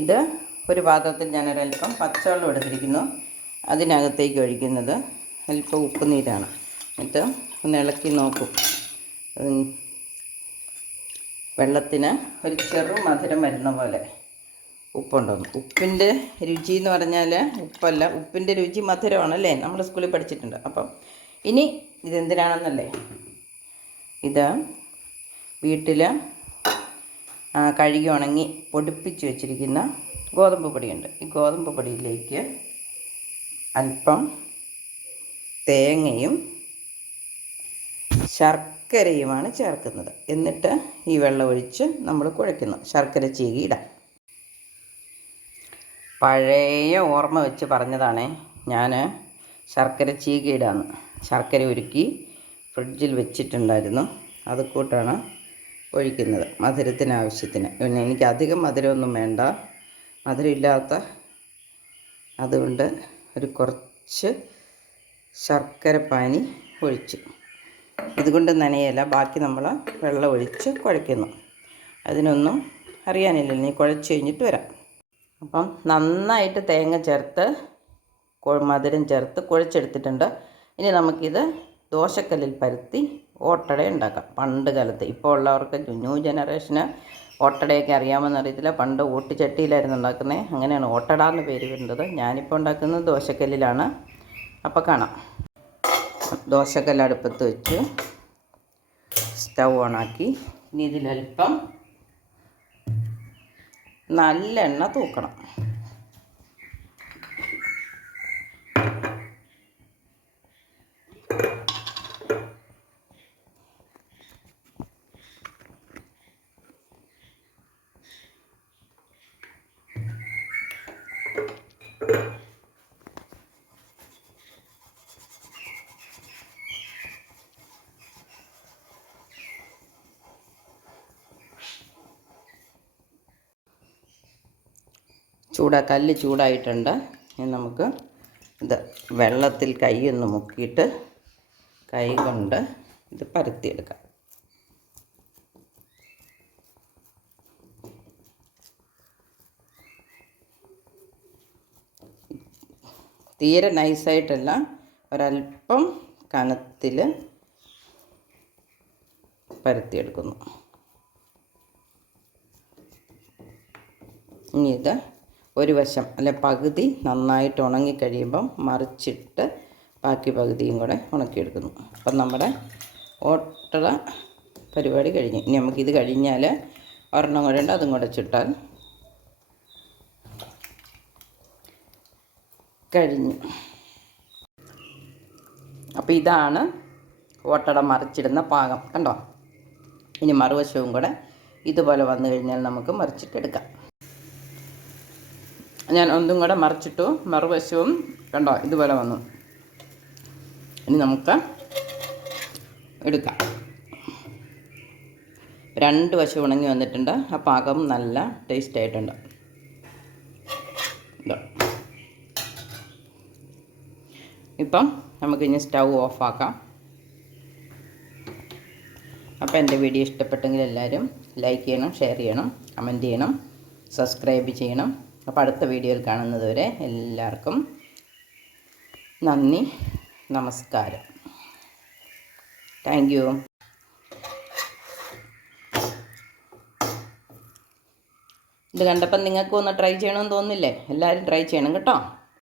ഇത് ഒരു പാത്രത്തിൽ ഞാനൊരൽപ്പം പച്ചവെള്ളം എടുത്തിരിക്കുന്നു. അതിനകത്തേക്ക് ഒഴിക്കുന്നത് അല്പം ഉപ്പ് നീരാണ്. എന്നിട്ട് ഒന്ന് ഇളക്കി നോക്കും. വെള്ളത്തിന് ഒരു ചെറു മധുരം വരുന്ന പോലെ ഉപ്പുണ്ടോന്ന്. ഉപ്പിൻ്റെ രുചി എന്ന് പറഞ്ഞാൽ ഉപ്പല്ല, ഉപ്പിൻ്റെ രുചി മധുരമാണല്ലേ, നമ്മൾ സ്കൂളിൽ പഠിച്ചിട്ടുണ്ട്. അപ്പം ഇനി ഇതെന്തിനാണെന്നല്ലേ, ഇത് വീട്ടിൽ കഴുകി ഉണങ്ങി പൊടിപ്പിച്ച് വെച്ചിരിക്കുന്ന ഗോതമ്പ് പൊടിയുണ്ട്. ഈ ഗോതമ്പ് പൊടിയിലേക്ക് അല്പം തേങ്ങയും ശർക്കരയുമാണ് ചേർക്കുന്നത്. എന്നിട്ട് ഈ വെള്ളം ഒഴിച്ച് നമ്മൾ കുഴയ്ക്കുന്നു. ശർക്കര ചീകി ഇടാം. പഴയ ഓർമ്മ വെച്ച് പറഞ്ഞതാണേ, ഞാൻ ശർക്കര ചീകി ഇടാന്ന്. ശർക്കര ഉരുക്കി ഫ്രിഡ്ജിൽ വെച്ചിട്ടുണ്ടായിരുന്നു, അത് കൂട്ടാണ് ഒഴിക്കുന്നത് മധുരത്തിന് ആവശ്യത്തിന്. പിന്നെ എനിക്ക് അധികം മധുരമൊന്നും വേണ്ട, മധുരമില്ലാത്ത, അതുകൊണ്ട് ഒരു കുറച്ച് ശർക്കര പാനി ഒഴിച്ചു. ഇതുകൊണ്ട് നനയല്ല, ബാക്കി നമ്മൾ വെള്ളം ഒഴിച്ച് കുഴയ്ക്കുന്നു. അതിനൊന്നും അറിയാനില്ല, ഇനി കുഴച്ച് കഴിഞ്ഞിട്ട് വരാം. അപ്പം നന്നായിട്ട് തേങ്ങ ചേർത്ത് മധുരം ചേർത്ത് കുഴച്ചെടുത്തിട്ടുണ്ട്. ഇനി നമുക്കിത് ദോശക്കല്ലിൽ പരത്തി ഓട്ടട ഉണ്ടാക്കാം. പണ്ട് കാലത്ത്, ഇപ്പോൾ ഉള്ളവർക്ക് ന്യൂ ജനറേഷന് ഓട്ടടയൊക്കെ അറിയാമെന്ന് അറിയത്തില്ല. പണ്ട് ഓട്ടുചട്ടിയിലായിരുന്നു ഉണ്ടാക്കുന്നത്, അങ്ങനെയാണ് ഓട്ടട എന്ന് പേര് വരുന്നത്. ഞാനിപ്പോൾ ഉണ്ടാക്കുന്നത് ദോശക്കല്ലിലാണ്. അപ്പോൾ കാണാം. ദോശക്കല്ല് അടുപ്പത്ത് വെച്ച് സ്റ്റൗ ഓണാക്കി, ഇനി ഇതിലൽപ്പം നല്ലെണ്ണ തൂക്കണം. കല്ല് ചൂടായിട്ടുണ്ട്. ഇനി നമുക്ക് ഇത് വെള്ളത്തിൽ കൈയൊന്ന് മുക്കിയിട്ട് കൈ കൊണ്ട് ഇത് പരത്തിയെടുക്കാം. തീരെ നൈസായിട്ടല്ല, ഒരല്പം കനത്തിൽ പരത്തിയെടുക്കുന്നു. ഇനി ഇത് ഒരു വശം അല്ലെ പകുതി നന്നായിട്ട് ഉണങ്ങിക്കഴിയുമ്പം മറിച്ചിട്ട് ബാക്കി പകുതിയും കൂടെ ഉണക്കിയെടുക്കുന്നു. അപ്പം നമ്മുടെ ഓട്ടട പരിപാടി കഴിഞ്ഞു. ഇനി നമുക്കിത് കഴിഞ്ഞാൽ ഒരെണ്ണം കൂടെ ഉണ്ട്, അതും കൂടെ ചുട്ടാൽ കഴിഞ്ഞു. അപ്പോൾ ഇതാണ് ഓട്ടട മറിച്ചിടുന്ന പാകം, കണ്ടോ. ഇനി മറുവശവും കൂടെ ഇതുപോലെ വന്നു കഴിഞ്ഞാൽ നമുക്ക് മറിച്ചിട്ടെടുക്കാം. ഞാൻ ഒന്നും കൂടെ മറിച്ചിട്ടു, മറുവശവും കണ്ടോ ഇതുപോലെ വന്നു. ഇനി നമുക്ക് എടുക്കാം. രണ്ട് വശം ഉണങ്ങി വന്നിട്ടുണ്ട്. ആ പാകം നല്ല ടേസ്റ്റ് ആയിട്ടുണ്ട്. ഇപ്പം നമുക്കിനി സ്റ്റൗ ഓഫാക്കാം. അപ്പോൾ എൻ്റെ വീഡിയോ ഇഷ്ടപ്പെട്ടെങ്കിൽ എല്ലാവരും ലൈക്ക് ചെയ്യണം, ഷെയർ ചെയ്യണം, കമൻറ്റ് ചെയ്യണം, സബ്സ്ക്രൈബ് ചെയ്യണം. അപ്പോൾ അടുത്ത വീഡിയോയിൽ കാണുന്നത് വരെ എല്ലാവർക്കും നന്ദി, നമസ്കാരം. Thank you. ഇത് കണ്ടപ്പം നിങ്ങൾക്കും ഒന്ന് ട്രൈ ചെയ്യണമെന്ന് തോന്നില്ലേ? എല്ലാവരും ട്രൈ ചെയ്യണം കേട്ടോ.